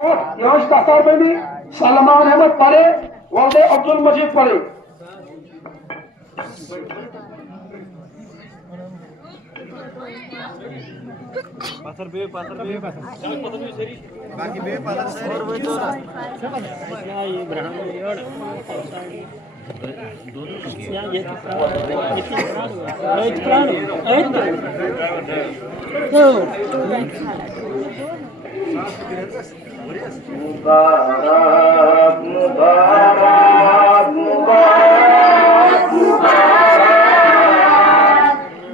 Yavaş Tahtar Bey'i, Salman Ahmet Pare, Valde Abdülmecid Pare. Pathar be seri. Baki be pathar seri. और वो तो क्या ये ब्राह्मण योड़ क्या ये कितनी प्राण मुबारक मुबारक मुबारक मुबारक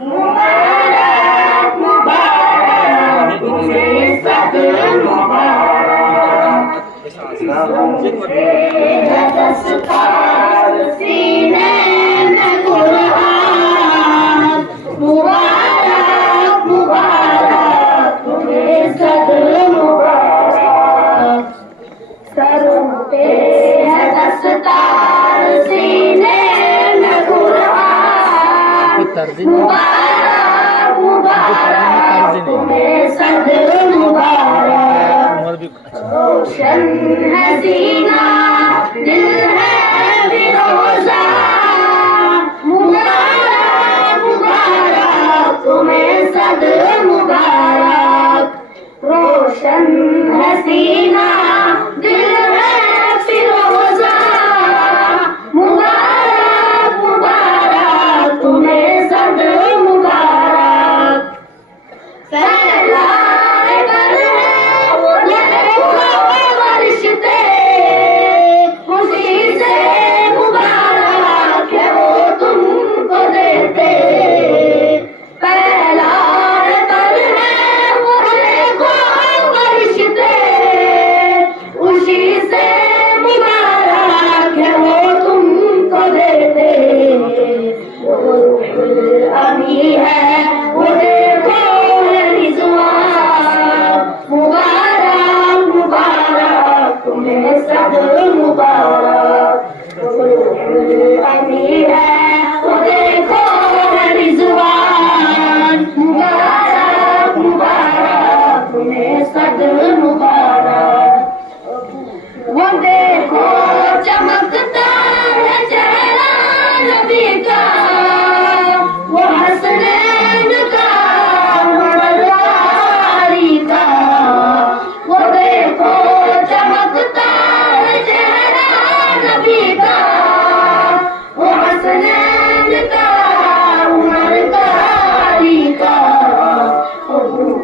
मुबारक मुबारक तुम्हें सब मुबारक दस्तकार सीने में कुरान मुबारक मुबारक तुम्हें सब मुबारक सरते हैं दस्तकार सीने में कुरान मुबारक मुबारक तुम्हें सब मुबारक रोशन है सीना दिल है फिरोजा मुबारक मुबारक तुम्हें सद मुबारक रोशन है सीना दिल है फिरोजा मुबारक मुबारक तुम्हें सद मुबारक फैलाए बर है वर्षते खुशी से मुबारक है वो तुमको देते फैलाए बर है वो देखो वर्षते खुशी से मुबारक है वो तुमको देते वो अभी है वो देखो है रिजवान मुबारक मुबारक तुम्हें सब मुबारक अभी है वो देखो है रिजवान मुबारक मुबारक तुम्हें सब मुबारक वो देखो चमकता है चेहरा नबी का वो हसनैन का मरदारी का वो देखो चमकता है चेहरा नबी का वो हसनैन का मरदारी का वो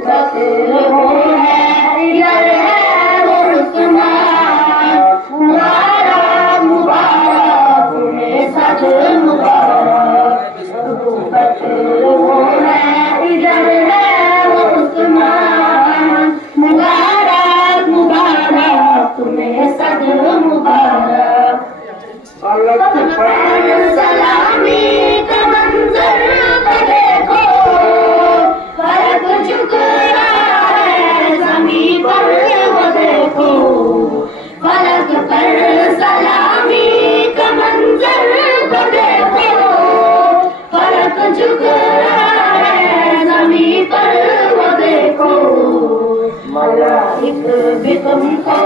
बकर वो है इधर है वो उस्मान मुबारक मुबारक तुम्हें सद मुबारक वो बकर वो है इधर है वो उस्मान मुबारक मुबारक तुम्हें सद मुबारक सलामी का मंजर को देखो फर्क झुक रहा है ज़मीं पर वो देखो फलक पर सलामी का मंजर को देखो फलक झुक रहा है ज़मीं पर वो देखो मलाइक भी तुमको